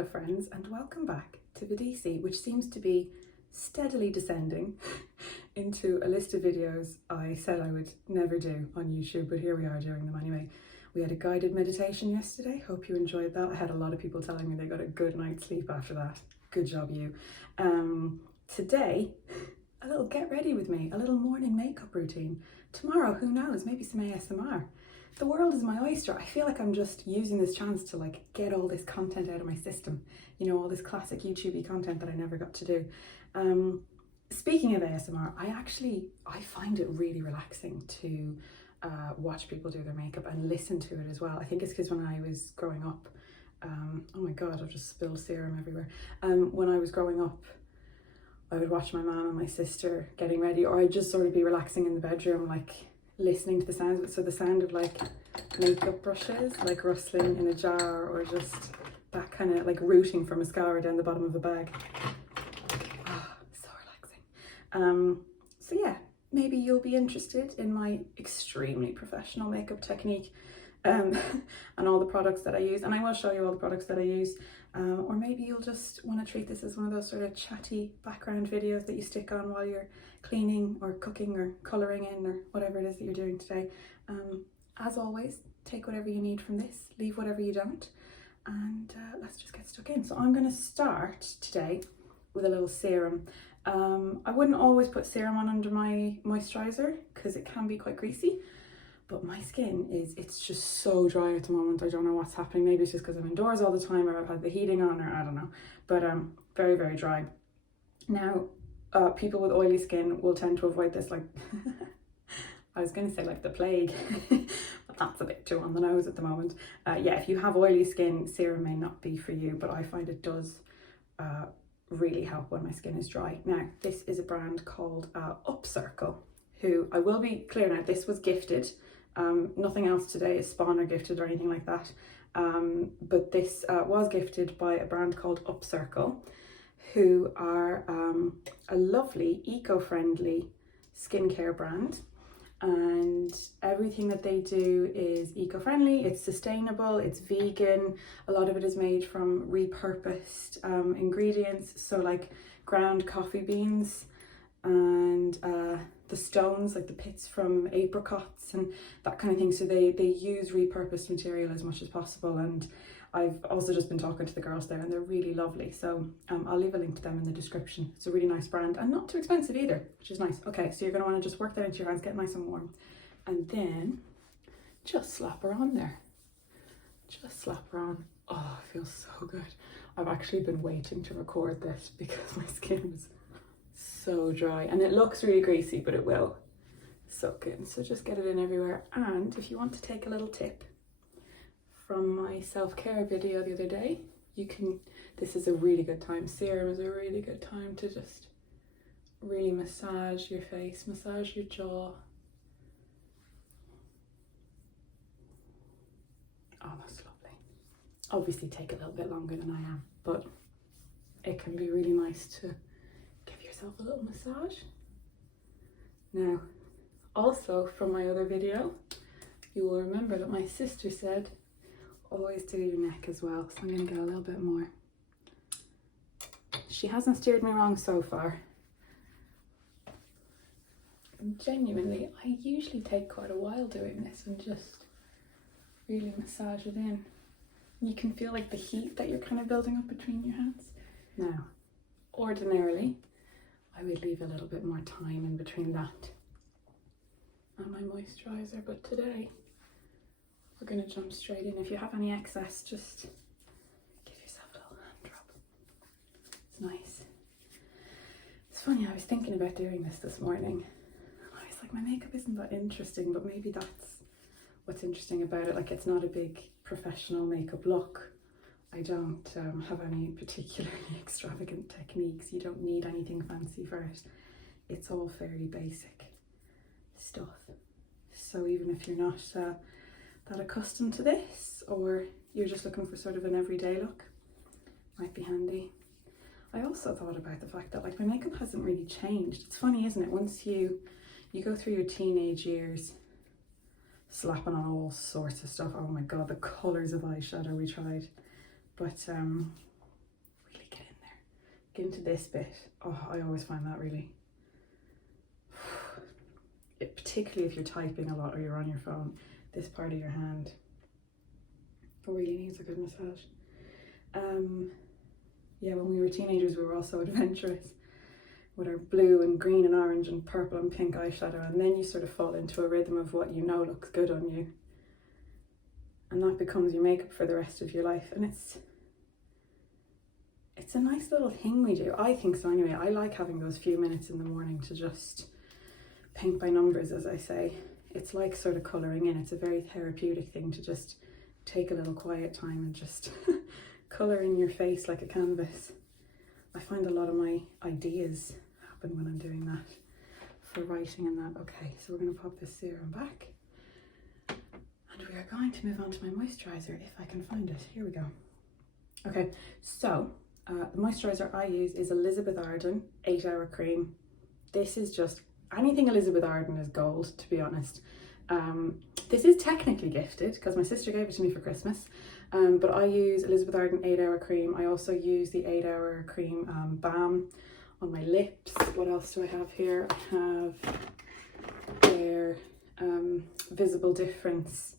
Hello friends, and welcome back to VEDISI, which seems to be steadily descending into a list of videos I said I would never do on YouTube, but here we are doing them anyway. We had a guided meditation yesterday, hope you enjoyed that. I had a lot of people telling me they got a good night's sleep after that. Good job you. Today, a little get ready with me, a little morning makeup routine. Tomorrow, who knows, maybe some ASMR. The world is my oyster. I feel like I'm just using this chance to like get all this content out of my system. You know, all this classic YouTube-y content that I never got to do. Speaking of ASMR, I find it really relaxing to watch people do their makeup and listen to it as well. I think it's because when I was growing up, oh my God, I've just spilled serum everywhere. When I was growing up, I would watch my mum and my sister getting ready, or I'd just sort of be relaxing in the bedroom, like listening to the sounds of it. So the sound of like makeup brushes, like rustling in a jar, or just that kind of like rooting for mascara down the bottom of a bag. Ah, so relaxing. So yeah, maybe you'll be interested in my extremely professional makeup technique and all the products that I use. And I will show you all the products that I use. Or maybe you'll just want to treat this as one of those sort of chatty background videos that you stick on while you're cleaning or cooking or colouring in or whatever it is that you're doing today. As always, take whatever you need from this, leave whatever you don't, and let's just get stuck in. So I'm going to start today with a little serum. I wouldn't always put serum on under my moisturizer because it can be quite greasy. But my skin it's just so dry at the moment. I don't know what's happening. Maybe it's just because I'm indoors all the time, or I've had the heating on, or I don't know. But very, very dry. Now, people with oily skin will tend to avoid this like, I was going to say like the plague, but that's a bit too on the nose at the moment. Yeah, if you have oily skin, serum may not be for you, but I find it does really help when my skin is dry. Now, this is a brand called Upcircle, who I will be clear now, this was gifted. Nothing else today is spawn or gifted or anything like that. But this was gifted by a brand called Upcircle, who are a lovely eco-friendly skincare brand. And everything that they do is eco-friendly, it's sustainable, it's vegan. A lot of it is made from repurposed ingredients. So like ground coffee beans and the stones, like the pits from apricots and that kind of thing. So they use repurposed material as much as possible. And I've also just been talking to the girls there and they're really lovely. So I'll leave a link to them in the description. It's a really nice brand and not too expensive either, which is nice. Okay, so you're going to want to just work that into your hands, get nice and warm. And then just slap her on there. Just slap her on. Oh, it feels so good. I've actually been waiting to record this because my skin was so dry and it looks really greasy, but it will soak in. So just get it in everywhere. And if you want to take a little tip from my self-care video the other day, you can, this is a really good time, serum is a really good time to just really massage your face, massage your jaw. Oh, that's lovely. Obviously take a little bit longer than I am, but it can be really nice to give yourself a little massage. Now, also from my other video, you will remember that my sister said always do your neck as well, so I'm going to get a little bit more. She hasn't steered me wrong so far. And genuinely, I usually take quite a while doing this and just really massage it in. You can feel like the heat that you're kind of building up between your hands. Now, ordinarily, I would leave a little bit more time in between that and my moisturizer, but today we're going to jump straight in. If you have any excess, just give yourself a little hand drop. It's nice. It's funny, I was thinking about doing this morning. I was like, my makeup isn't that interesting, but maybe that's what's interesting about it. Like, it's not a big professional makeup look. I don't have any particularly extravagant techniques. You don't need anything fancy for it. It's all fairly basic stuff. So even if you're not that accustomed to this, or you're just looking for sort of an everyday look, might be handy. I also thought about the fact that like my makeup hasn't really changed. It's funny, isn't it? Once you go through your teenage years, slapping on all sorts of stuff. Oh my God, the colours of eyeshadow we tried. But get into this bit. Oh, I always find that really, particularly if you're typing a lot or you're on your phone, this part of your hand really needs a good massage. Yeah, when we were teenagers, we were all so adventurous with our blue and green and orange and purple and pink eyeshadow, and then you sort of fall into a rhythm of what you know looks good on you, and that becomes your makeup for the rest of your life. And it's a nice little thing we do, I think so anyway. I like having those few minutes in the morning to just paint by numbers, as I say. It's like sort of colouring in. It's a very therapeutic thing to just take a little quiet time and just colour in your face like a canvas. I find a lot of my ideas happen when I'm doing that, for writing and that. Okay, so we're going to pop this serum back, and we are going to move on to my moisturiser if I can find it. Here we go. Okay, so the moisturiser I use is Elizabeth Arden 8 Hour Cream. This is just, anything Elizabeth Arden is gold, to be honest. This is technically gifted because my sister gave it to me for Christmas, but I use Elizabeth Arden 8 Hour Cream. I also use the 8 Hour Cream Balm on my lips. What else do I have here? I have their Visible Difference.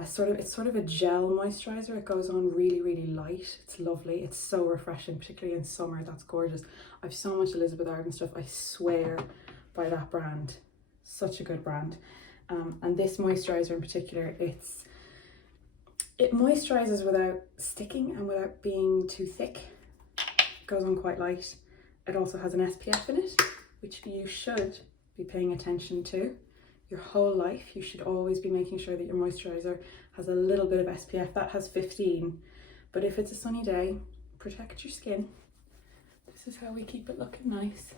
It's sort of a gel moisturiser. It goes on really, really light. It's lovely. It's so refreshing, particularly in summer. That's gorgeous. I have so much Elizabeth Arden stuff. I swear by that brand. Such a good brand. And this moisturiser in particular, it moisturizes without sticking and without being too thick. It goes on quite light. It also has an SPF in it, which you should be paying attention to. Your whole life, you should always be making sure that your moisturiser has a little bit of SPF. That has 15, but if it's a sunny day, protect your skin. This is how we keep it looking nice.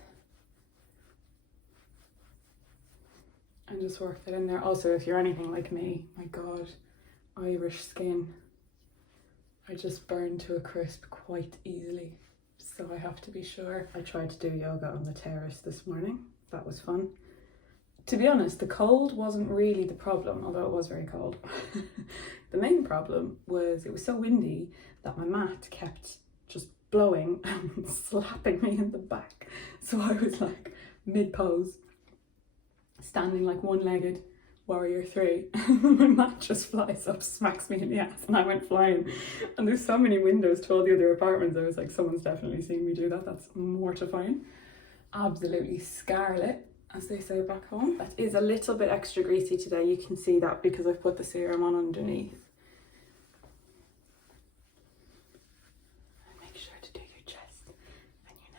And just work that in there. Also, if you're anything like me, my God, Irish skin, I just burn to a crisp quite easily. So I have to be sure. I tried to do yoga on the terrace this morning. That was fun. To be honest, the cold wasn't really the problem, although it was very cold. The main problem was it was so windy that my mat kept just blowing and slapping me in the back. So I was like mid-pose, standing like one-legged warrior 3, and my mat just flies up, smacks me in the ass, and I went flying. And there's so many windows to all the other apartments. I was like, someone's definitely seen me do that. That's mortifying. Absolutely scarlet, as they say back home. That is a little bit extra greasy today. You can see that because I've put the serum on underneath. And make sure to do your chest and your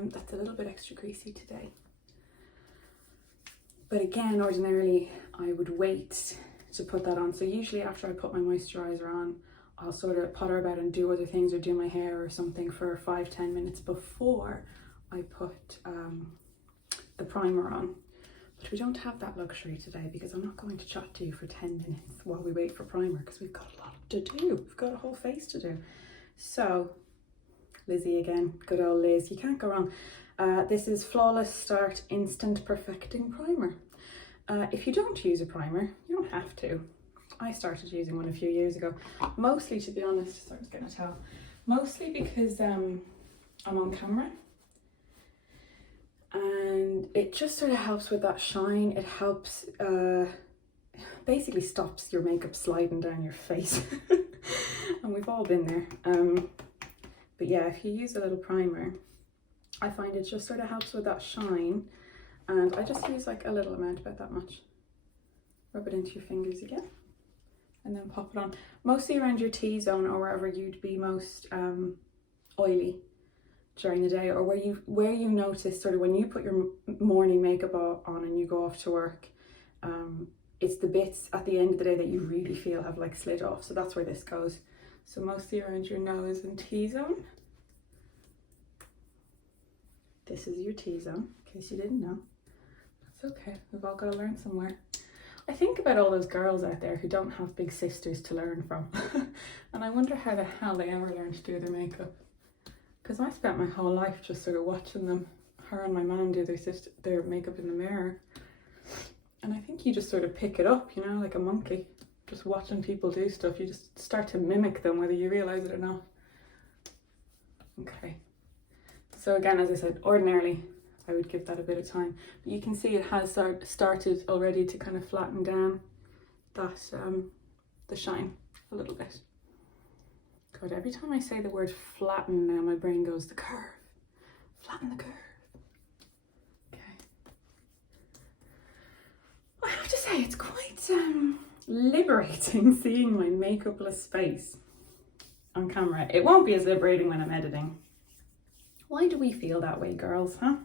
neck. That's a little bit extra greasy today. But again, ordinarily I would wait to put that on. So usually after I put my moisturiser on, I'll sort of potter about and do other things or do my hair or something for 5-10 minutes before I put the primer on. But we don't have that luxury today because I'm not going to chat to you for 10 minutes while we wait for primer because we've got a lot to do. We've got a whole face to do. So Lizzie again, good old Liz, you can't go wrong. This is Flawless Start Instant Perfecting Primer. If you don't use a primer, you don't have to. I started using one a few years ago, mostly, to be honest, sorry, I was getting a towel, mostly because I'm on camera, and it just sort of helps with that shine. It helps, basically stops your makeup sliding down your face, and we've all been there. But yeah, if you use a little primer, I find it just sort of helps with that shine, and I just use like a little amount, about that much. Rub it into your fingers again, and then pop it on, mostly around your T-zone or wherever you'd be most oily during the day, or where you notice sort of when you put your morning makeup on and you go off to work, it's the bits at the end of the day that you really feel have like slid off. So that's where this goes. So mostly around your nose and T-zone. This is your T-zone, in case you didn't know. That's okay, we've all got to learn somewhere. I think about all those girls out there who don't have big sisters to learn from. And I wonder how the hell they ever learned to do their makeup. Because I spent my whole life just sort of watching them, her and my mum, do their makeup in the mirror. And I think you just sort of pick it up, you know, like a monkey. Just watching people do stuff, you just start to mimic them whether you realise it or not. Okay. So again, as I said, ordinarily I would give that a bit of time, but you can see it has started already to kind of flatten down that the shine a little bit. God, every time I say the word flatten now, my brain goes, the curve, flatten the curve. Okay. I have to say, it's quite liberating seeing my makeupless face on camera. It won't be as liberating when I'm editing. Why do we feel that way, girls, huh?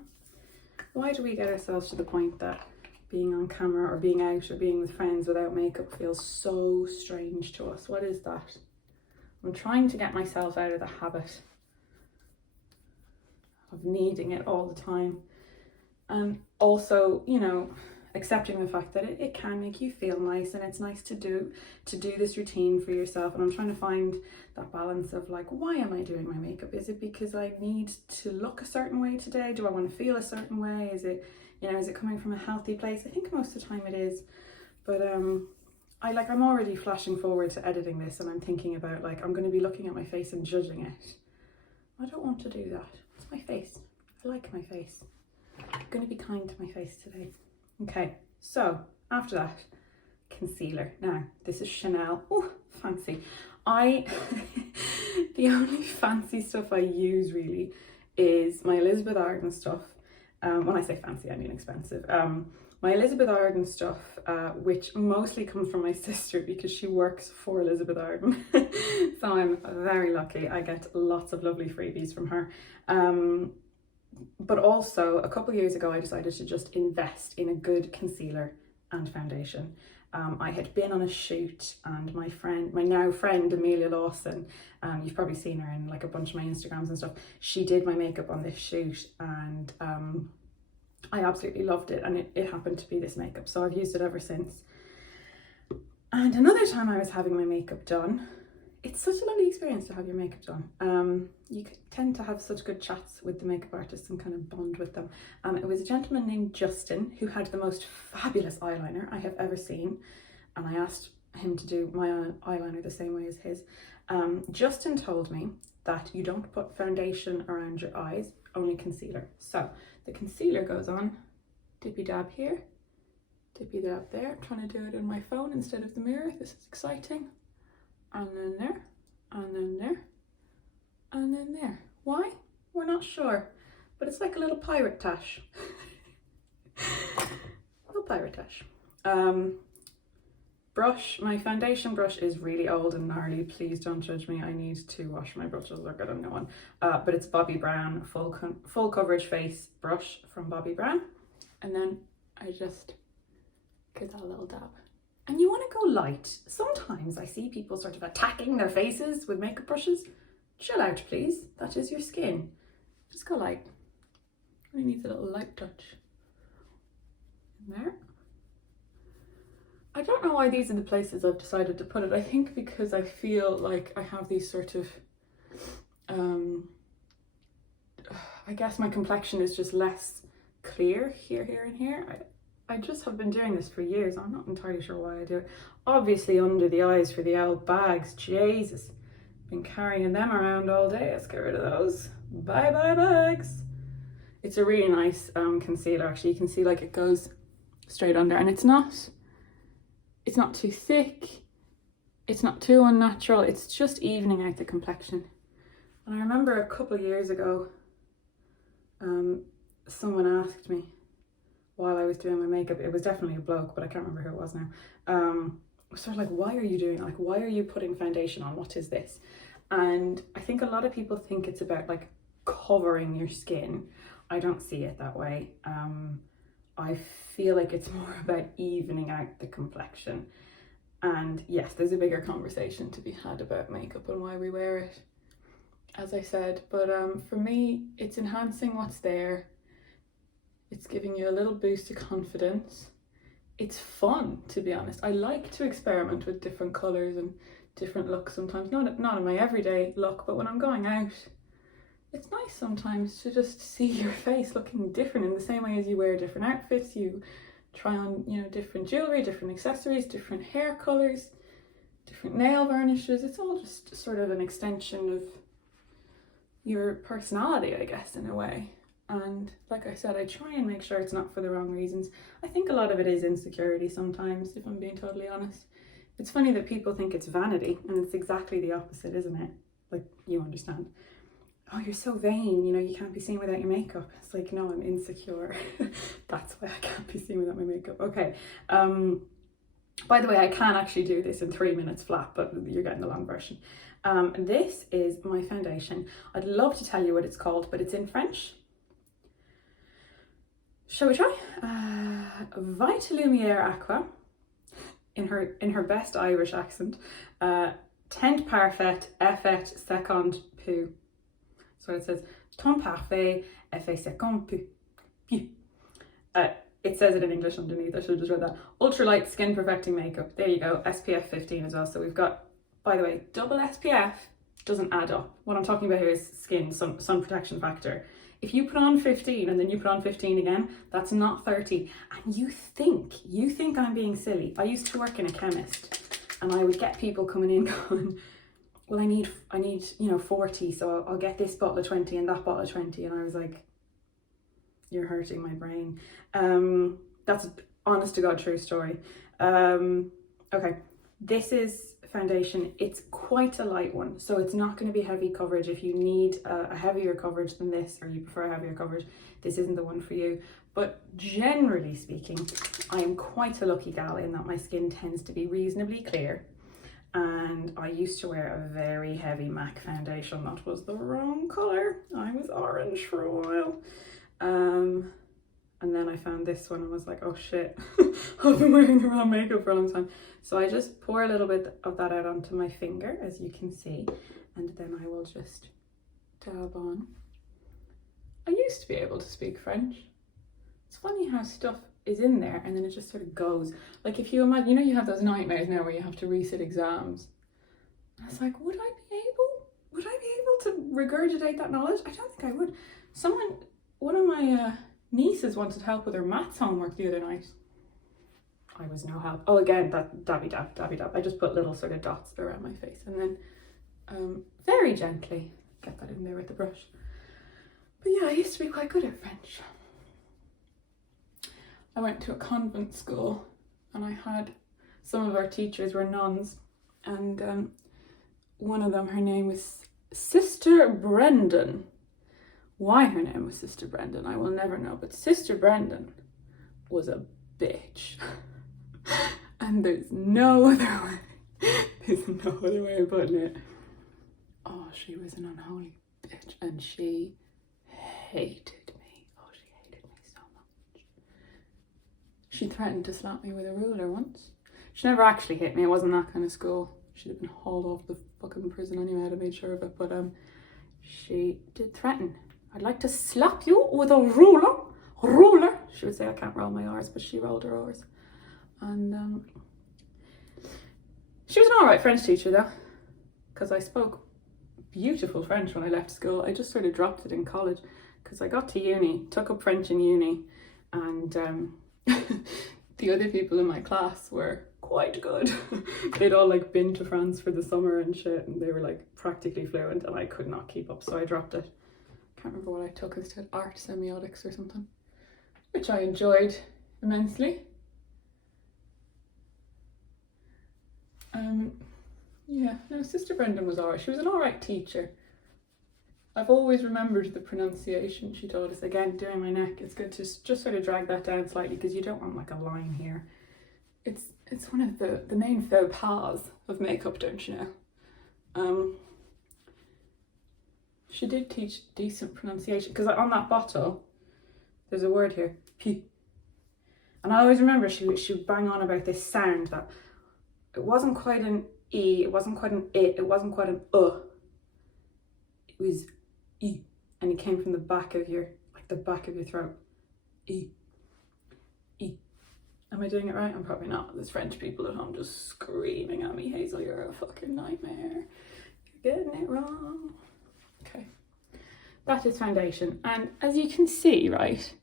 Why do we get ourselves to the point that being on camera or being out or being with friends without makeup feels so strange to us? What is that? I'm trying to get myself out of the habit of needing it all the time. And also, you know, accepting the fact that it can make you feel nice, and it's nice to do this routine for yourself. And I'm trying to find that balance of like, why am I doing my makeup? Is it because I need to look a certain way today? Do I want to feel a certain way? Is it, you know, is it coming from a healthy place? I think most of the time it is, but I'm already flashing forward to editing this, and I'm thinking about like, I'm going to be looking at my face and judging it. I don't want to do that. It's my face. I like my face. I'm going to be kind to my face today. Okay, so after that, concealer. Now, this is Chanel. Oh, fancy. The only fancy stuff I use really is my Elizabeth Arden stuff. When I say fancy, I mean expensive. My Elizabeth Arden stuff, which mostly comes from my sister because she works for Elizabeth Arden. So I'm very lucky. I get lots of lovely freebies from her. But also a couple of years ago, I decided to just invest in a good concealer and foundation. I had been on a shoot, and my now friend Amelia Lawson, you've probably seen her in like a bunch of my Instagrams and stuff. She did my makeup on this shoot, and I absolutely loved it, and it happened to be this makeup, so I've used it ever since. And another time I was having my makeup done, it's such a lovely experience to have your makeup done. You tend to have such good chats with the makeup artists and kind of bond with them. It was a gentleman named Justin who had the most fabulous eyeliner I have ever seen, and I asked him to do my eyeliner the same way as his. Justin told me that you don't put foundation around your eyes, only concealer. So the concealer goes on, dippy dab here, dippy dab there. I'm trying to do it on my phone instead of the mirror. This is exciting. And then there, and then there, and then there. Why? We're not sure, but it's like a little pirate tash. Little pirate tash. Brush, my foundation brush is really old and gnarly. Please don't judge me. I need to wash my brushes or get a new one. But it's Bobbi Brown full coverage face brush from Bobbi Brown. And then I just give that a little dab. And you want to go light. Sometimes I see people sort of attacking their faces with makeup brushes. Chill out, please. That is your skin. Just go light. Only needs a little light touch. In there. I don't know why these are the places I've decided to put it. I think because I feel like I have these sort of, I guess my complexion is just less clear here, and here. I just have been doing this for years. I'm not entirely sure why I do it. Obviously under the eyes for the old bags. Jesus, been carrying them around all day. Let's get rid of those. Bye bye bags. It's a really nice concealer actually. You can see like it goes straight under, and it's not too thick. It's not too unnatural. It's just evening out the complexion. And I remember a couple of years ago, someone asked me, while I was doing my makeup, it was definitely a bloke, but I can't remember who it was now. Sort of like, why are you doing it? Like, why are you putting foundation on? What is this? And I think a lot of people think it's about like covering your skin. I don't see it that way. I feel like it's more about evening out the complexion. And yes, there's a bigger conversation to be had about makeup and why we wear it, as I said. But for me, it's enhancing what's there. It's giving you a little boost of confidence. It's fun, to be honest. I like to experiment with different colours and different looks sometimes. Not in my everyday look, but when I'm going out, it's nice sometimes to just see your face looking different in the same way as you wear different outfits. You try on, you know, different jewellery, different accessories, different hair colours, different nail varnishes. It's all just sort of an extension of, your personality, I guess, in a way. And like I said, I try and make sure it's not for the wrong reasons. I think a lot of it is insecurity sometimes, if I'm being totally honest. It's funny that people think it's vanity, and it's exactly the opposite, isn't it? Like, you understand. Oh, you're so vain, you know, you can't be seen without your makeup. It's like, no, I'm insecure. That's why I can't be seen without my makeup. Okay. By the way, I can actually do this in 3 minutes flat, but you're getting the long version. This is my foundation. I'd love to tell you what it's called, but it's in French. Shall we try? Vitalumiere Aqua, in her best Irish accent. Teint parfait, effet second peu. So it says, ton parfait, effet second peu. It says it in English underneath, I should have just read that. Ultralight skin perfecting makeup. There you go, SPF 15 as well. So we've got, by the way, double SPF doesn't add up. What I'm talking about here is skin, sun protection factor. If you put on 15 and then you put on 15 again, that's not 30. And you think I'm being silly. I used to work in a chemist, and I would get people coming in going, well, I need, you know, 40, so I'll get this bottle of 20 and that bottle of 20. And I was like, you're hurting my brain. That's an honest to God true story. Okay, this is foundation. It's quite a light one, so it's not going to be heavy coverage. If you need a heavier coverage than this, or you prefer heavier coverage, this isn't the one for you. But generally speaking, I am quite a lucky gal in that my skin tends to be reasonably clear. And I used to wear a very heavy MAC foundation that was the wrong colour. I was orange for a while. And then I found this one and was like, oh shit, I've been wearing the wrong makeup for a long time. So I just pour a little bit of that out onto my finger, as you can see, and then I will just dab on. I used to be able to speak French. It's funny how stuff is in there and then it just sort of goes. Like, if you imagine, you know, you have those nightmares now where you have to resit exams. And I was like, would I be able to regurgitate that knowledge? I don't think I would. One of my nieces wanted help with her maths homework the other night. I was no help. Oh, again, that dabby dab. I just put little sort of dots around my face and then very gently get that in there with the brush. But yeah, I used to be quite good at French. I went to a convent school and I had, some of our teachers were nuns, and one of them, her name was Sister Brendan. Why her name was Sister Brendan, I will never know, but Sister Brendan was a bitch. And there's no other way of putting it. Oh, she was an unholy bitch, and she hated me. Oh, she hated me so much. She threatened to slap me with a ruler once. She never actually hit me, it wasn't that kind of school. She'd have been hauled off the fucking prison anyway, I'd have made sure of it, but she did threaten. I'd like to slap you with a ruler. She would say I can't roll my R's, but she rolled her R's. And she was an alright French teacher though, because I spoke beautiful French when I left school. I just sort of dropped it in college because I got to uni, took up French in uni, and the other people in my class were quite good. They'd all like been to France for the summer and shit, and they were like practically fluent, and I could not keep up, so I dropped it. Can't remember what I took instead, art semiotics or something, which I enjoyed immensely. Yeah, no, Sister Brendan was alright. She was an alright teacher. I've always remembered the pronunciation she taught us. Again, doing my neck, it's good to just sort of drag that down slightly because you don't want like a line here. It's one of the main faux pas of makeup, don't you know? She did teach decent pronunciation, because on that bottle there's a word here, P. And I always remember she would bang on about this sound that it wasn't quite an E, it wasn't quite an I, it wasn't quite an It was E, and it came from the back of your, like the back of your throat. E. Am I doing it right? I'm probably not. There's French people at home just screaming at me, Hazel, you're a fucking nightmare. You're getting it wrong. Okay, that is foundation. And as you can see, right,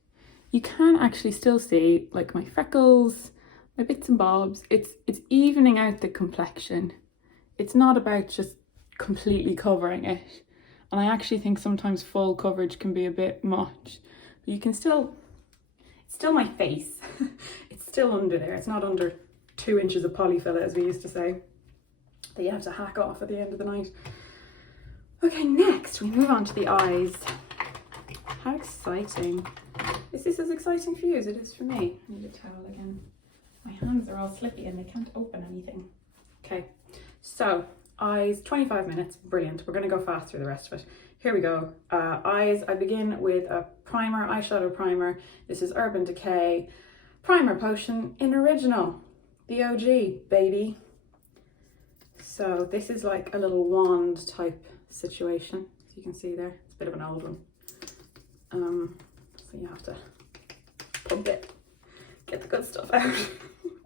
you can actually still see like my freckles, my bits and bobs. It's evening out the complexion. It's not about just completely covering it. And I actually think sometimes full coverage can be a bit much. But you can still, it's still my face. It's still under there. It's not under 2 inches of polyfill, as we used to say, that you have to hack off at the end of the night. Okay, next we move on to the eyes. How exciting. Is this as exciting for you as it is for me? I need a towel again. My hands are all slippy and they can't open anything. Okay, so eyes, 25 minutes, brilliant. We're gonna go fast through the rest of it. Here we go. Eyes, I begin with a primer, eyeshadow primer. This is Urban Decay Primer Potion in Original, the OG, baby. So this is like a little wand type situation, as you can see there. It's a bit of an old one. So you have to pump it, get the good stuff out.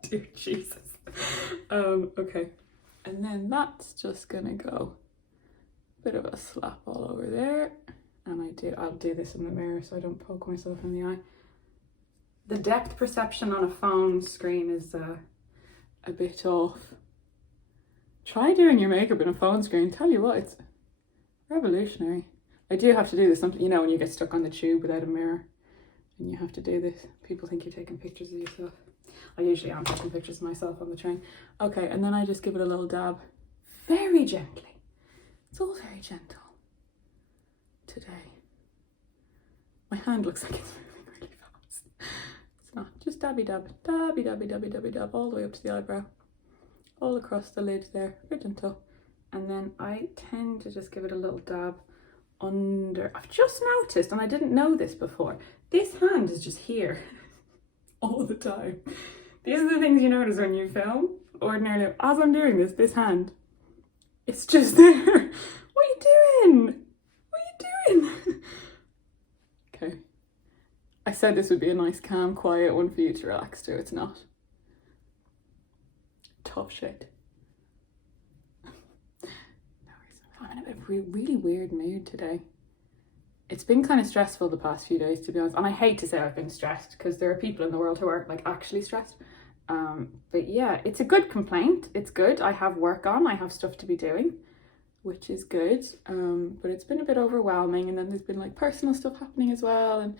Dear Jesus. Okay, and then that's just gonna go bit of a slap all over there, and I'll do this in the mirror so I don't poke myself in the eye. The depth perception on a phone screen is a bit off. Try doing your makeup in a phone screen. Tell you what, it's revolutionary. I do have to do this, you know, when you get stuck on the tube without a mirror and you have to do this. People think you're taking pictures of yourself. I usually am taking pictures of myself on the train. Okay, and then I just give it a little dab very gently. It's all very gentle today. My hand looks like it's moving really fast. It's not. Just dabby dab, dabby dabby dabby dabby dab all the way up to the eyebrow, all across the lid there, very gentle. And then I tend to just give it a little dab under. I've just noticed, and I didn't know this before, this hand is just here all the time. These are the things you notice when you film. Ordinarily, as I'm doing this hand, it's just there. What are you doing? What are you doing? Okay. I said this would be a nice, calm, quiet one for you to relax to. It's not. Tough shit. I'm in a bit of a really weird mood today. It's been kind of stressful the past few days, to be honest. And I hate to say I've been stressed because there are people in the world who are like actually stressed. But yeah, it's a good complaint. It's good. I have work on. I have stuff to be doing, which is good. But it's been a bit overwhelming. And then there's been like personal stuff happening as well. And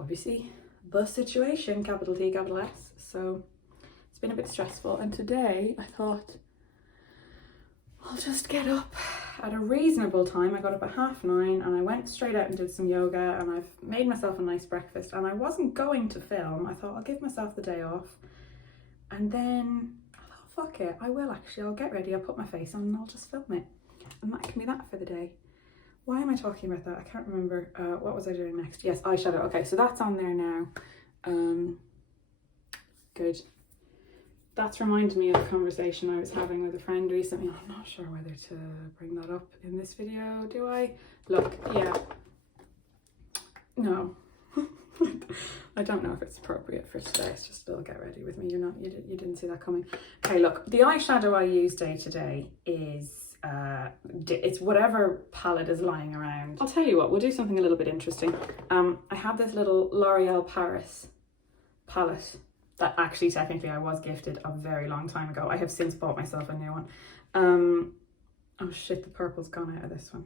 obviously the situation, capital T, capital S. So it's been a bit stressful. And today I thought I'll just get up at a reasonable time. I got up at 9:30 and I went straight out and did some yoga, and I've made myself a nice breakfast, and I wasn't going to film. I thought I'll give myself the day off, and then I thought, fuck it, I will actually. I'll get ready, I'll put my face on and I'll just film it, and that can be that for the day. Why am I talking about that? I can't remember. What was I doing next? Yes, eyeshadow. Okay, so that's on there now. Good. That's reminded me of a conversation I was having with a friend recently. I'm not sure whether to bring that up in this video, do I? Look, yeah. No. I don't know if it's appropriate for today. It's just a little get ready with me. You didn't see that coming. Okay, look, the eyeshadow I use day to day is it's whatever palette is lying around. I'll tell you what, we'll do something a little bit interesting. I have this little L'Oreal Paris palette that actually technically I was gifted a very long time ago. I have since bought myself a new one. Oh shit, the purple's gone out of this one.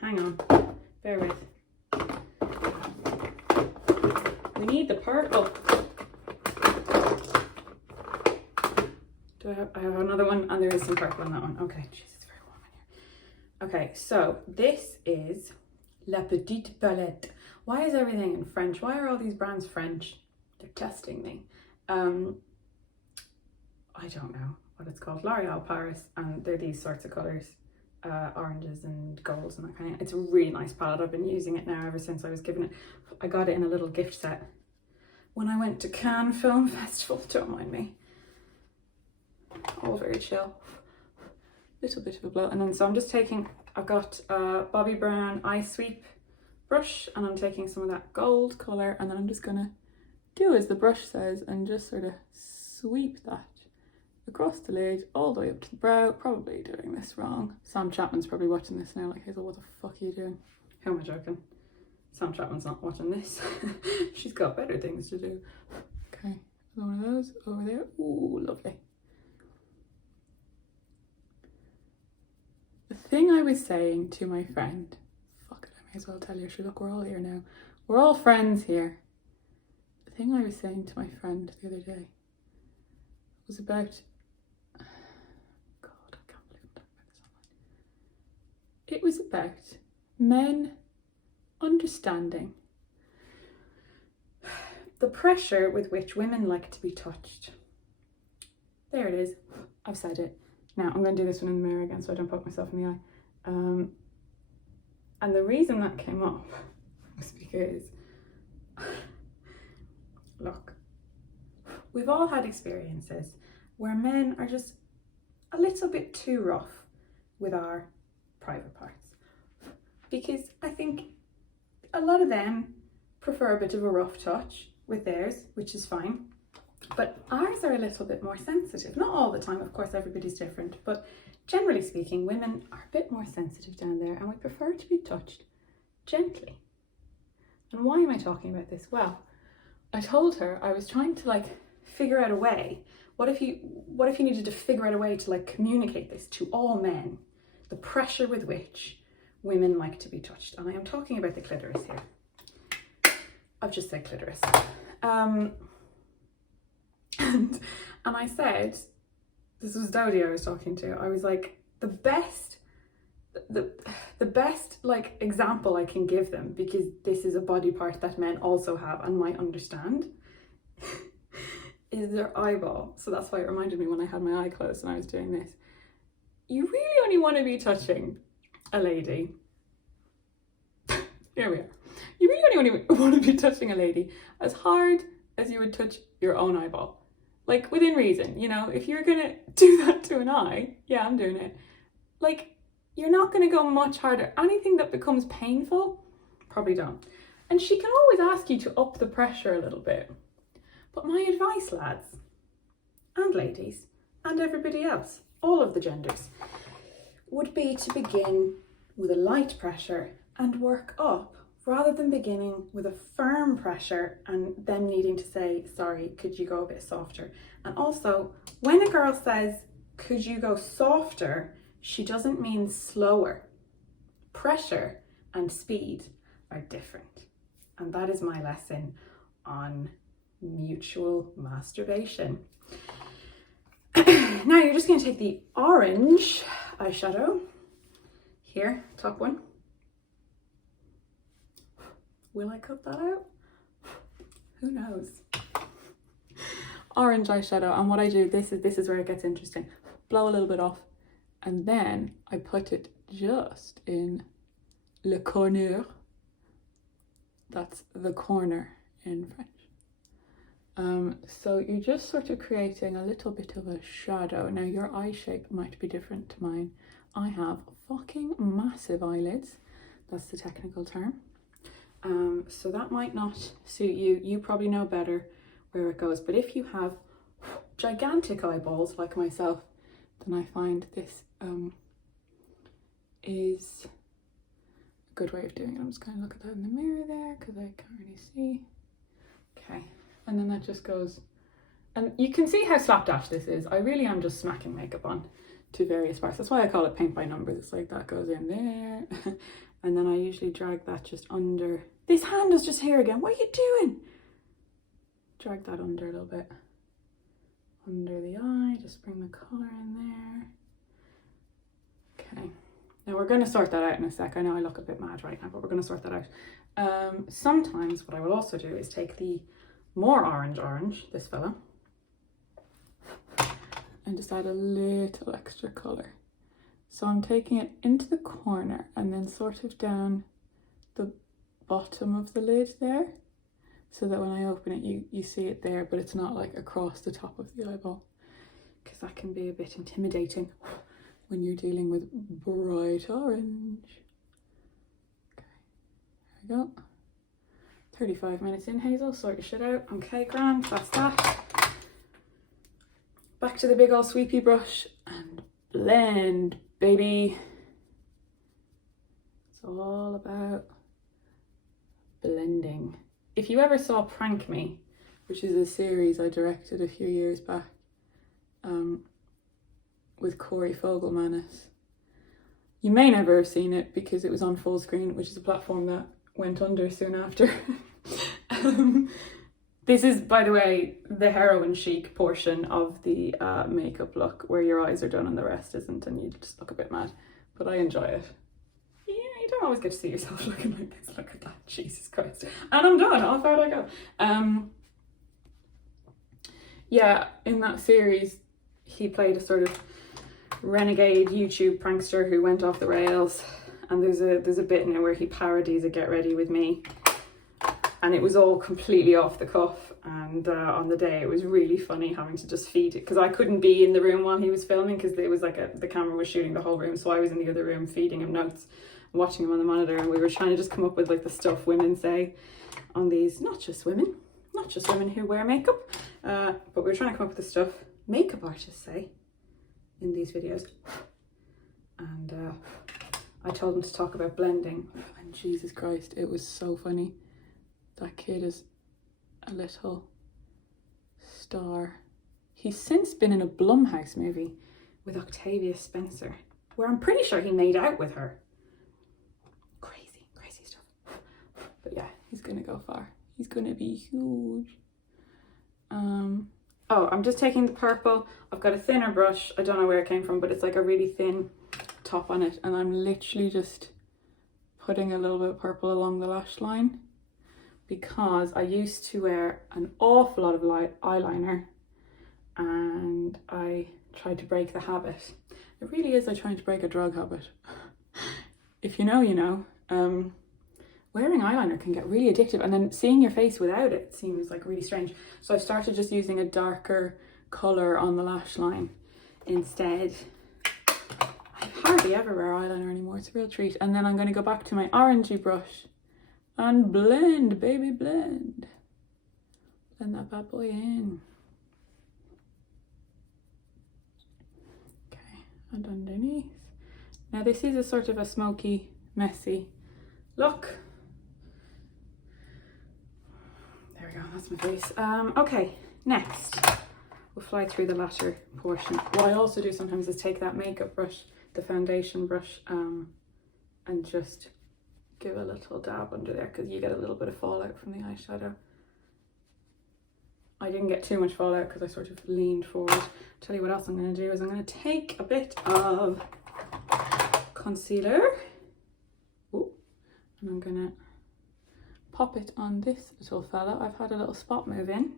Hang on, bear with. We need the purple. I have another one, and there is some purple in that one. Okay, jeez, it's very warm in here. Okay, so this is La Petite Palette. Why is everything in French? Why are all these brands French? They're testing me. I don't know what it's called. L'Oreal Paris, and they're these sorts of colours, oranges and golds and that kind of. It's a really nice palette. I've been using it now ever since I was given it. I got it in a little gift set when I went to Cannes Film Festival. Don't mind me. All very chill. Little bit of a blow, and then so I'm just taking. I've got Bobbi Brown eye sweep brush, and I'm taking some of that gold colour, and then I'm just gonna do as the brush says and just sort of sweep that across the lid all the way up to the brow. Probably doing this wrong. Sam Chapman's probably watching this now like, Hazel, what the fuck are you doing? Who am I joking? Sam Chapman's not watching this. She's got better things to do. Okay, one of those over there. Ooh, lovely. The thing I was saying to my friend, fuck it, I may as well tell you, look, we're all here now. We're all friends here. The thing I was saying to my friend the other day was about, God, I can't believe I'm talking about this online. It was about men understanding the pressure with which women like to be touched. There it is. I've said it. Now I'm going to do this one in the mirror again so I don't poke myself in the eye. And the reason that came up was because, look, we've all had experiences where men are just a little bit too rough with our private parts. Because I think a lot of them prefer a bit of a rough touch with theirs, which is fine. But ours are a little bit more sensitive. Not all the time, of course, everybody's different, but generally speaking, women are a bit more sensitive down there and we prefer to be touched gently. And why am I talking about this? Well, I told her I was trying to figure out a way. What if you needed to figure out a way to communicate this to all men? The pressure with which women like to be touched. And I am talking about the clitoris here. I've just said clitoris. And I said, this was Dodie I was talking to, I was like, the best example I can give them, because this is a body part that men also have and might understand, is their eyeball. So that's why it reminded me when I had my eye closed and I was doing this. You really only want to be touching a lady. Here we are. You really only want to be touching a lady as hard as you would touch your own eyeball. Within reason, you know, if you're gonna do that to an eye, yeah, I'm doing it. You're not gonna go much harder. Anything that becomes painful, probably don't. And she can always ask you to up the pressure a little bit. But my advice, lads, and ladies, and everybody else, all of the genders, would be to begin with a light pressure and work up, rather than beginning with a firm pressure and them needing to say, sorry, could you go a bit softer? And also, when a girl says, could you go softer, she doesn't mean slower. Pressure and speed are different. And that is my lesson on mutual masturbation. Now you're just going to take the orange eyeshadow, here, top one. Will I cut that out? Who knows? Orange eyeshadow, and what I do, this is where it gets interesting. Blow a little bit off, and then I put it just in le corner. That's the corner in French. So you're just sort of creating a little bit of a shadow. Now your eye shape might be different to mine. I have fucking massive eyelids. That's the technical term. So that might not suit you. You probably know better where it goes. But if you have gigantic eyeballs like myself, then I find this is a good way of doing it. I'm just going to look at that in the mirror there because I can't really see. Okay, and then that just goes, and you can see how slapdash this is. I really am just smacking makeup on to various parts. That's why I call it paint by numbers. It's like that goes in there. And then I usually drag that just under. This hand is just here again. What are you doing? Drag that under a little bit. Under the eye, just bring the colour in there. Okay. Now we're going to sort that out in a sec. I know I look a bit mad right now, but we're going to sort that out. Sometimes what I will also do is take the more orange, this fella, and just add a little extra colour. So I'm taking it into the corner and then sort of down the bottom of the lid there, so that when I open it you see it there, but it's not like across the top of the eyeball, because that can be a bit intimidating when you're dealing with bright orange. Okay, there we go. 35 minutes in, Hazel, sort your shit out. Okay, grand, that's that. Back to the big old sweepy brush and blend, baby. It's all about blending. If you ever saw Prank Me, which is a series I directed a few years back with Corey Fogelmanis, You may never have seen it because it was on full screen, which is a platform that went under soon after. This is, by the way, the heroin chic portion of the makeup look, where your eyes are done and the rest isn't, and you just look a bit mad. But I enjoy it. Yeah, you don't always get to see yourself looking like this. Look at that, Jesus Christ. And I'm done, off out I go. Yeah, in that series, he played a sort of renegade YouTube prankster who went off the rails. And there's a bit in it where he parodies a Get Ready With Me. And it was all completely off the cuff, and on the day it was really funny having to just feed it, because I couldn't be in the room while he was filming because it was like the camera was shooting the whole room, so I was in the other room feeding him notes, watching him on the monitor, and we were trying to just come up with like the stuff women say on these, not just women who wear makeup, but we were trying to come up with the stuff makeup artists say in these videos. And I told him to talk about blending, and Jesus Christ, it was so funny. That kid is a little star. He's since been in a Blumhouse movie with Octavia Spencer, where I'm pretty sure he made out with her. Crazy, crazy stuff. But yeah, he's gonna go far. He's gonna be huge. Oh, I'm just taking the purple. I've got a thinner brush. I don't know where it came from, but it's like a really thin top on it. And I'm literally just putting a little bit of purple along the lash line, because I used to wear an awful lot of eyeliner and I tried to break the habit. It really is like trying to break a drug habit. If you know, you know. Wearing eyeliner can get really addictive, and then seeing your face without it seems like really strange. So I've started just using a darker colour on the lash line instead. I hardly ever wear eyeliner anymore, it's a real treat. And then I'm going to go back to my orangey brush and blend, baby, blend. Blend that bad boy in. Okay, and underneath. Now this is a sort of a smoky, messy look. There we go, that's my face. Okay, next, we'll fly through the latter portion. What I also do sometimes is take that makeup brush, the foundation brush, and just give a little dab under there, because you get a little bit of fallout from the eyeshadow. I didn't get too much fallout because I sort of leaned forward. Tell you what else I'm going to do is I'm going to take a bit of concealer. Ooh, and I'm going to pop it on this little fella. I've had a little spot move in.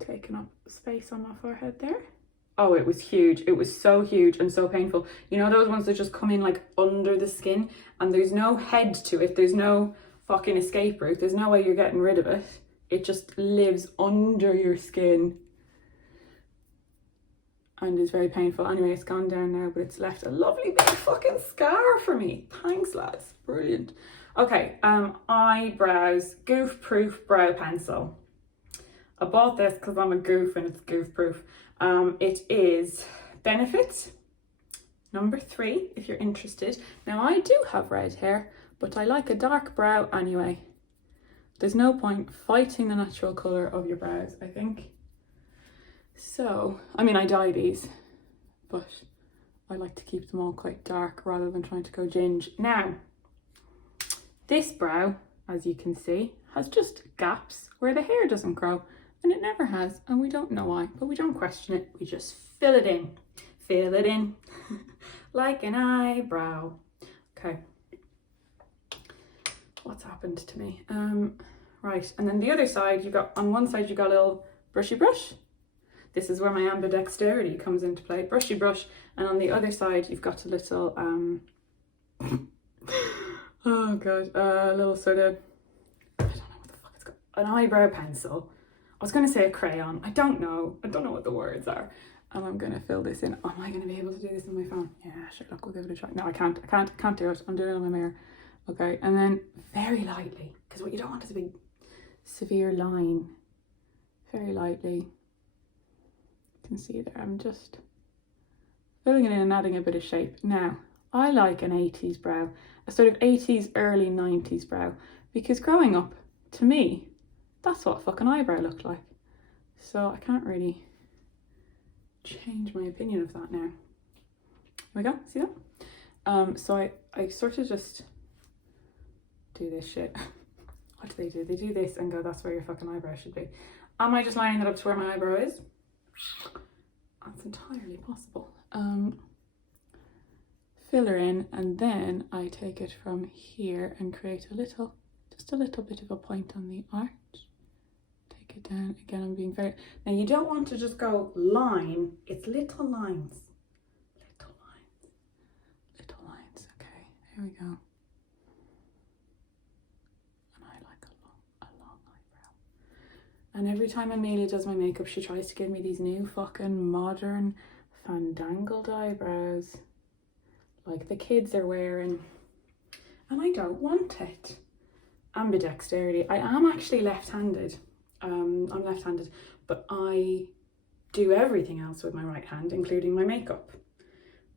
Taking up space on my forehead there. Oh, it was huge. It was so huge and so painful. You know those ones that just come in like under the skin and there's no head to it. There's no fucking escape route. There's no way you're getting rid of it. It just lives under your skin and is very painful. Anyway, it's gone down now, but it's left a lovely big fucking scar for me. Thanks, lads. Brilliant. Okay, eyebrows, goof proof brow pencil. I bought this because I'm a goof and it's goof proof. It is Benefit number 3 if you're interested. Now I do have red hair, but I like a dark brow anyway. There's no point fighting the natural colour of your brows, I think. So, I mean, I dye these, but I like to keep them all quite dark rather than trying to go ginge. Now, this brow, as you can see, has just gaps where the hair doesn't grow. And it never has, and we don't know why, but we don't question it. We just fill it in. Fill it in like an eyebrow. Okay. What's happened to me? Right, and then the other side, you got, on one side you got a little brushy brush. This is where my ambidexterity comes into play. Brushy brush, and on the other side you've got a little, oh god, a little sort of, I don't know what the fuck it's called, an eyebrow pencil. I was going to say a crayon. I don't know what the words are. And I'm going to fill this in. Am I going to be able to do this on my phone? Yeah, sure, look, we'll give it a try. No, I can't do it. I'm doing it on my mirror. Okay, and then very lightly, because what you don't want is a big severe line. Very lightly. You can see there, I'm just filling it in and adding a bit of shape. Now, I like an 80s brow, a sort of 80s, early 90s brow, because growing up, to me, that's what a fucking eyebrow looked like. So I can't really change my opinion of that now. we go, see that? So I sort of just do this shit. What do? They do this and go, that's where your fucking eyebrow should be. Am I just lining it up to where my eyebrow is? That's entirely possible. Filler in, and then I take it from here and create just a little bit of a point on the arch. Take it down. Again, I'm being very... Now you don't want to just go line, it's little lines. Little lines, okay, there we go. And I like a long eyebrow. And every time Amelia does my makeup, she tries to give me these new fucking modern fandangled eyebrows, like the kids are wearing, and I don't want it. Ambidexterity. I am actually left-handed. I'm left-handed, but I do everything else with my right hand, including my makeup,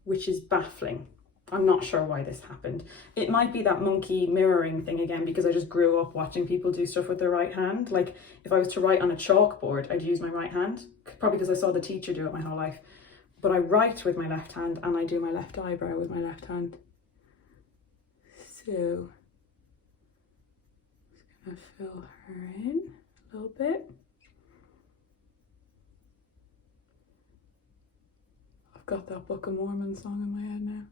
which is baffling. I'm not sure why this happened. It might be that monkey mirroring thing again, because I just grew up watching people do stuff with their right hand. Like if I was to write on a chalkboard, I'd use my right hand, probably because I saw the teacher do it my whole life. But I write with my left hand and I do my left eyebrow with my left hand. So, just gonna fill her in a little bit. I've got that Book of Mormon song in my head now.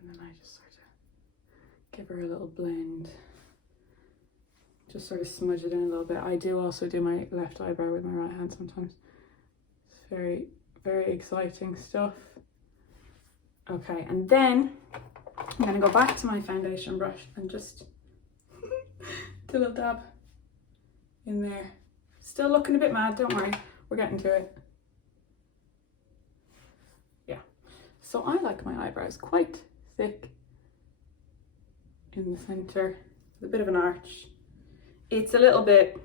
And then I just sort of give her a little blend. Just sort of smudge it in a little bit. I do also do my left eyebrow with my right hand sometimes. It's very, very exciting stuff. Okay, and then I'm gonna go back to my foundation brush and just do a little dab in there. Still looking a bit mad, don't worry, we're getting to it. Yeah, so I like my eyebrows quite thick in the center, with a bit of an arch. It's a little bit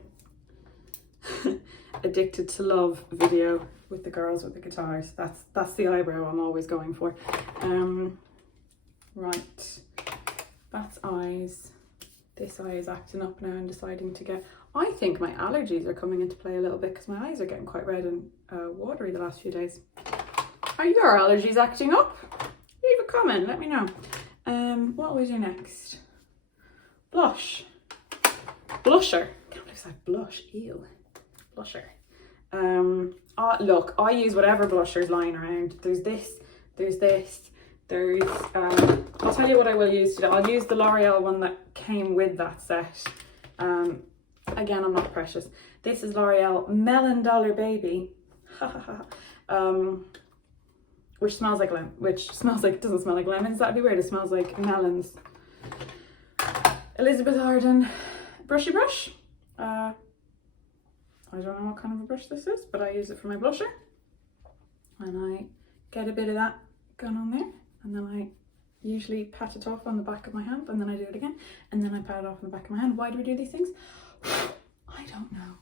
Addicted to Love video with the girls with the guitars. That's the eyebrow I'm always going for. Right, that's eyes. This eye is acting up now and deciding to get... I think my allergies are coming into play a little bit because my eyes are getting quite red and watery the last few days. Are your allergies acting up? Leave a comment, let me know. What will we do next? Blush. Blusher. Can't believe I said blush. Ew. Blusher. Look, I use whatever blusher's lying around. There's this, there's I'll tell you what I will use today. I'll use the L'Oreal one that came with that set. Again, I'm not precious. This is L'Oreal Melon Dollar Baby. Which smells like it doesn't smell like lemons. That'd be weird. It smells like melons. Elizabeth Arden brushy brush. I don't know what kind of a brush this is, but I use it for my blusher. And I get a bit of that going on there. And then I usually pat it off on the back of my hand, and then I do it again. And then I pat it off on the back of my hand. Why do we do these things? I don't know.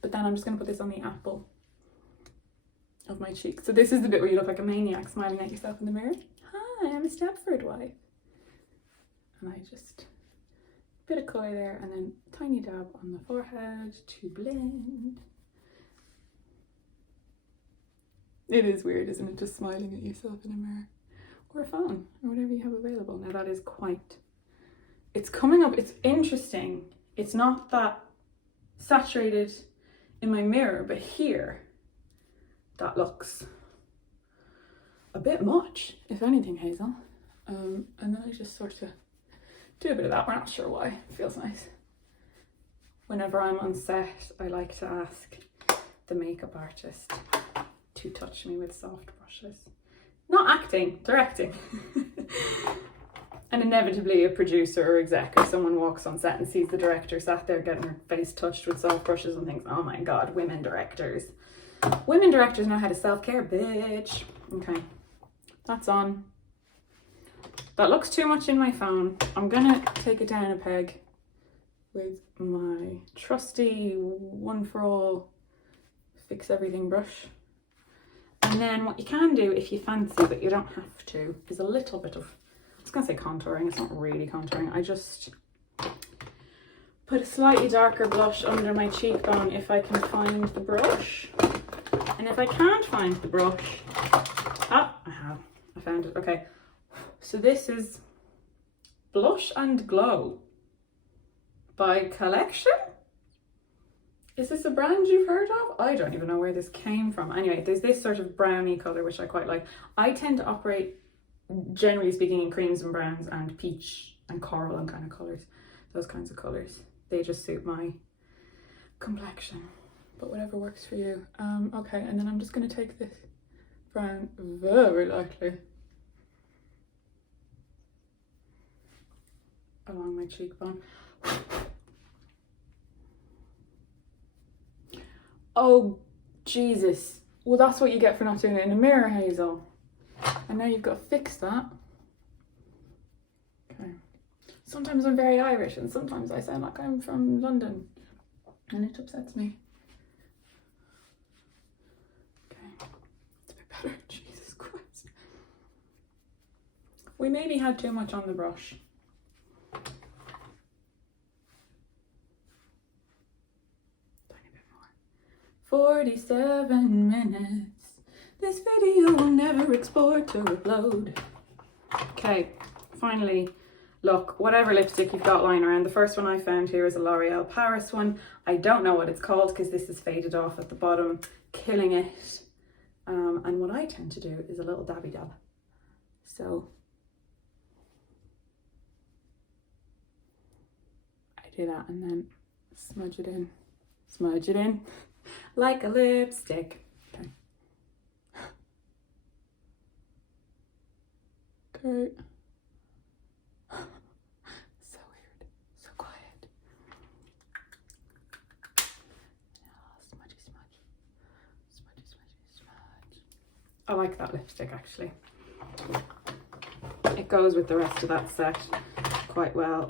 But then I'm just going to put this on the apple of my cheek. So this is the bit where you look like a maniac smiling at yourself in the mirror. Hi, I'm a Stepford wife. And I just... bit of colour there, and then tiny dab on the forehead to blend. It is weird, isn't it? Just smiling at yourself in a mirror. Or a phone, or whatever you have available. Now that is quite... it's coming up, it's interesting. It's not that saturated in my mirror, but here, that looks a bit much, if anything, Hazel. And then I just sort of do a bit of that. We're not sure why. It feels nice. Whenever I'm on set, I like to ask the makeup artist to touch me with soft brushes. Not acting, directing. And inevitably a producer or exec or someone walks on set and sees the director sat there getting her face touched with soft brushes and thinks, oh my god, women directors. Women directors know how to self-care, bitch. Okay, that's on. That looks too much in my phone. I'm gonna take it down a peg with my trusty One For All Fix Everything brush. And then what you can do if you fancy, but you don't have to, is a little bit of, I was gonna say contouring, it's not really contouring. I just put a slightly darker blush under my cheekbone if I can find the brush. And if I can't find the brush, I found it, okay. So this is Blush and Glow by Collection. Is this a brand you've heard of? I don't even know where this came from. Anyway, there's this sort of browny colour, which I quite like. I tend to operate, generally speaking, in creams and browns and peach and coral and kind of colours. Those kinds of colours. They just suit my complexion. But whatever works for you. Okay, and then I'm just going to take this brown very lightly along my cheekbone. Oh, Jesus. Well, that's what you get for not doing it in a mirror, Hazel. And now you've got to fix that. Okay. Sometimes I'm very Irish and sometimes I sound like I'm from London. And it upsets me. Okay. It's a bit better. Jesus Christ. We maybe had too much on the brush. 47 minutes. This video will never export to upload. Okay, finally, look, whatever lipstick you've got lying around. The first one I found here is a L'Oreal Paris one. I don't know what it's called because this is faded off at the bottom, killing it. And what I tend to do is a little dabby dab. So I do that and then smudge it in. Like a lipstick. Okay. Okay. So weird. So quiet. Smudgy. I like that lipstick actually. It goes with the rest of that set quite well.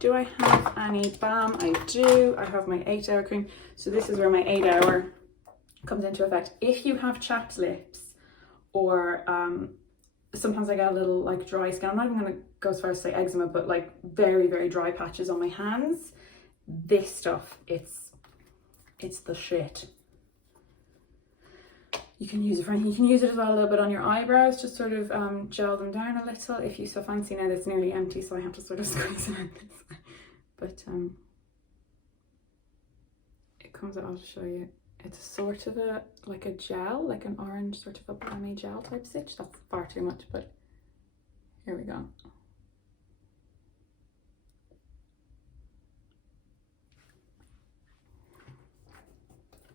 Do I have any balm? I do. I have my 8 hour cream. So this is where my 8 hour comes into effect. If you have chapped lips or sometimes I get a little like dry skin. I'm not even going to go as far as to say eczema, but like very, very dry patches on my hands. This stuff, it's the shit. You can use it for anything. You can use it as well a little bit on your eyebrows, just sort of gel them down a little if you so fancy. Now that's nearly empty, so I have to sort of squeeze it out this way. But it comes out, I'll show you. It's sort of like a gel, like an orange sort of a balmy gel type stitch. That's far too much, but here we go.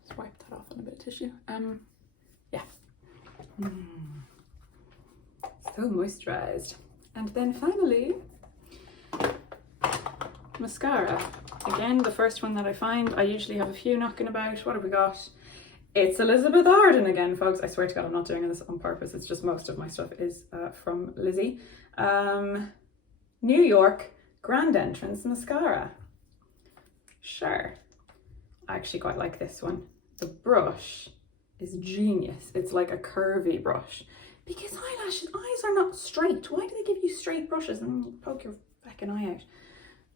Just wipe that off on a bit of tissue. Yeah. So moisturized. And then finally, mascara. Again, the first one that I find. I usually have a few knocking about. What have we got? It's Elizabeth Arden again, folks. I swear to God, I'm not doing this on purpose. It's just most of my stuff is from Lizzie. New York Grand Entrance Mascara. Sure. I actually quite like this one. The brush is genius. It's like a curvy brush because eyes are not straight. Why do they give you straight brushes and you poke your fucking eye out?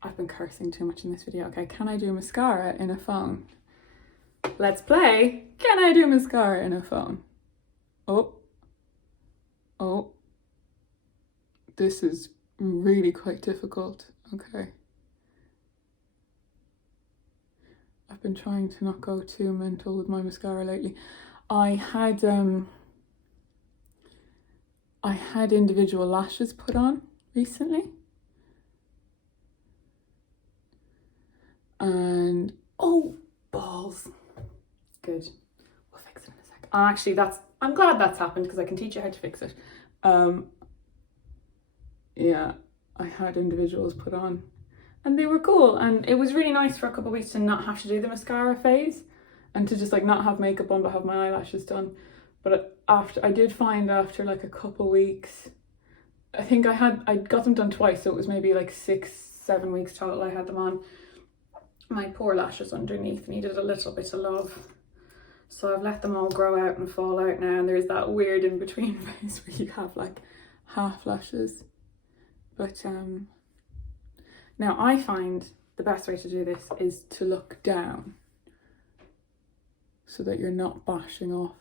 I've been cursing too much in this video. Okay, can I do mascara in a phone? Let's play. Can I do mascara in a phone? Oh, this is really quite difficult. Okay, I've been trying to not go too mental with my mascara lately. I had individual lashes put on recently. And, oh, balls. Good. We'll fix it in a sec. Actually, I'm glad that's happened because I can teach you how to fix it. Yeah, I had individuals put on and they were cool. And it was really nice for a couple of weeks to not have to do the mascara phase and to just like not have makeup on but have my eyelashes done. But I did find after like a couple weeks, I think I got them done twice, so it was maybe like 6-7 weeks total I had them on. My poor lashes underneath needed a little bit of love. So I've let them all grow out and fall out now, and there's that weird in between phase where you have like half lashes. But now I find the best way to do this is to look down so that you're not bashing off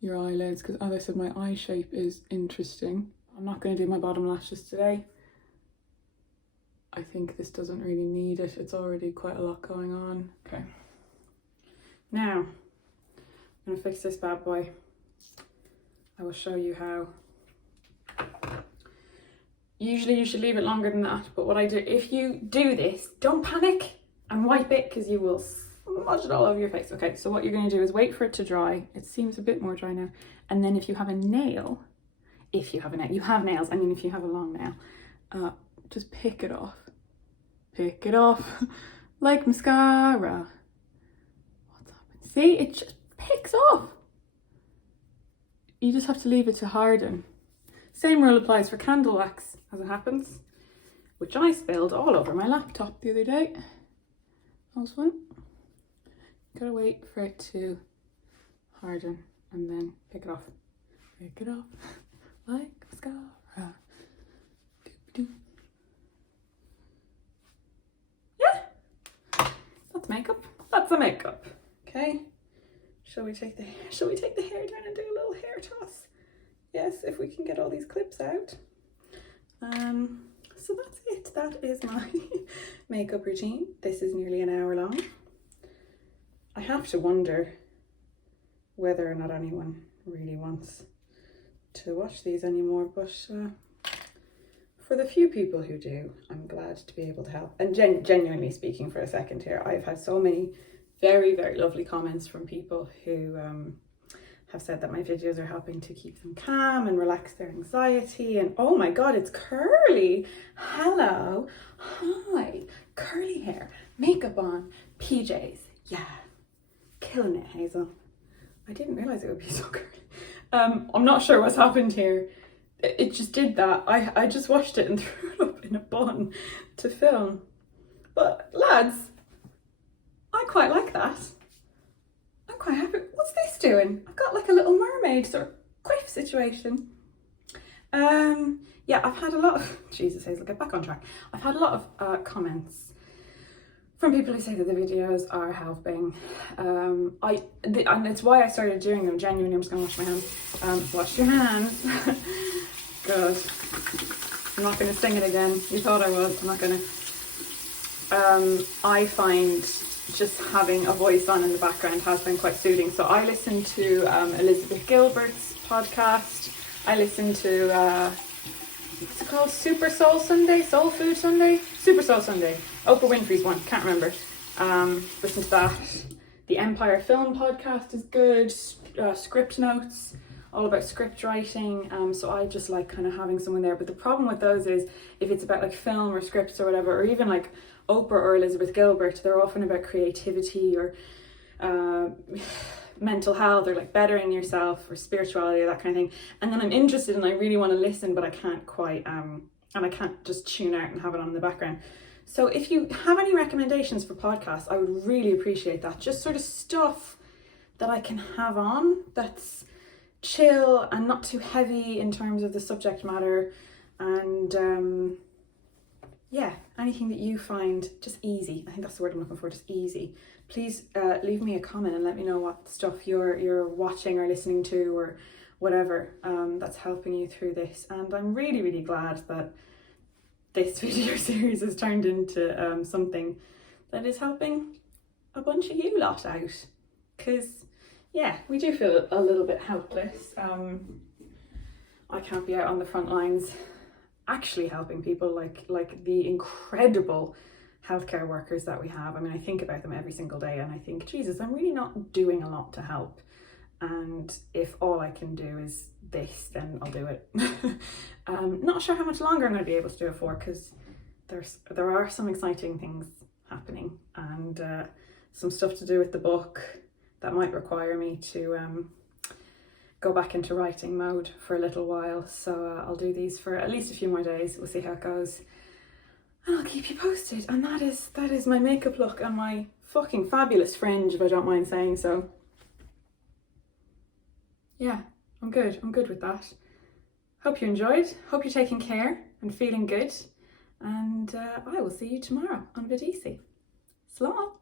your eyelids, because as I said, my eye shape is interesting. I'm not going to do my bottom lashes today. I think this doesn't really need it. It's already quite a lot going on. Okay. Now, I'm going to fix this bad boy. I will show you how. Usually you should leave it longer than that, but what I do, if you do this, don't panic and wipe it because you will smudge it all over your face. Okay, so what you're going to do is wait for it to dry. It seems a bit more dry now. And then if you have a nail, you have nails, I mean if you have a long nail, just pick it off. Pick it off like mascara. What's happened? See, it just picks off. You just have to leave it to harden. Same rule applies for candle wax, as it happens, which I spilled all over my laptop the other day. That was fun. Gotta wait for it to harden and then pick it off. Pick it off like mascara. Yeah, that's makeup. That's the makeup. Okay. Shall we take the hair down and do a little hair toss? Yes, if we can get all these clips out. So that's it. That is my makeup routine. This is nearly an hour long. I have to wonder whether or not anyone really wants to watch these anymore, but for the few people who do, I'm glad to be able to help. And genuinely speaking for a second here, I've had so many very, very lovely comments from people who have said that my videos are helping to keep them calm and relax their anxiety. And oh my God, it's curly. Hello. Hi. Curly hair, makeup on, PJs. Yeah. Killing it, Hazel. I didn't realize it would be so curly. I'm not sure what's happened here. It just did that. I just washed it and threw it up in a bun to film. But lads, I quite like that. I'm quite happy. What's this doing? I've got like a little mermaid sort of quiff situation. Yeah, I've had a lot of, Jesus Hazel, get back on track. I've had a lot of comments from people who say that the videos are helping. And it's why I started doing them. Genuinely, I'm just gonna wash my hands. Wash your hands. Good. I'm not gonna sing it again. You thought I was, I'm not gonna. I find just having a voice on in the background has been quite soothing. So I listen to Elizabeth Gilbert's podcast. I listen to, what's it called? Super Soul Sunday? Soul Food Sunday? Super Soul Sunday. Oprah Winfrey's one, can't remember. Listen to that. The Empire Film podcast is good. Script Notes, all about script writing. So I just like kind of having someone there. But the problem with those is if it's about like film or scripts or whatever, or even like Oprah or Elizabeth Gilbert, they're often about creativity or mental health or like bettering yourself or spirituality or that kind of thing. And then I'm interested and I really want to listen, but I can't quite, and I can't just tune out and have it on in the background. So if you have any recommendations for podcasts, I would really appreciate that. Just sort of stuff that I can have on that's chill and not too heavy in terms of the subject matter. And yeah, anything that you find just easy. I think that's the word I'm looking for, just easy. Please leave me a comment and let me know what stuff you're watching or listening to or whatever that's helping you through this. And I'm really, really glad that this video series has turned into something that is helping a bunch of you lot out. Because, yeah, we do feel a little bit helpless. I can't be out on the front lines actually helping people like the incredible healthcare workers that we have. I mean, I think about them every single day and I think, Jesus, I'm really not doing a lot to help. And if all I can do is this, then I'll do it. Not sure how much longer I'm going to be able to do it for, because there are some exciting things happening and some stuff to do with the book that might require me to go back into writing mode for a little while. So I'll do these for at least a few more days. We'll see how it goes. And I'll keep you posted. And that is my makeup look and my fucking fabulous fringe, if I don't mind saying so. Yeah, I'm good with that. Hope you enjoyed. Hope you're taking care and feeling good. and I will see you tomorrow on VEDISI. Slán!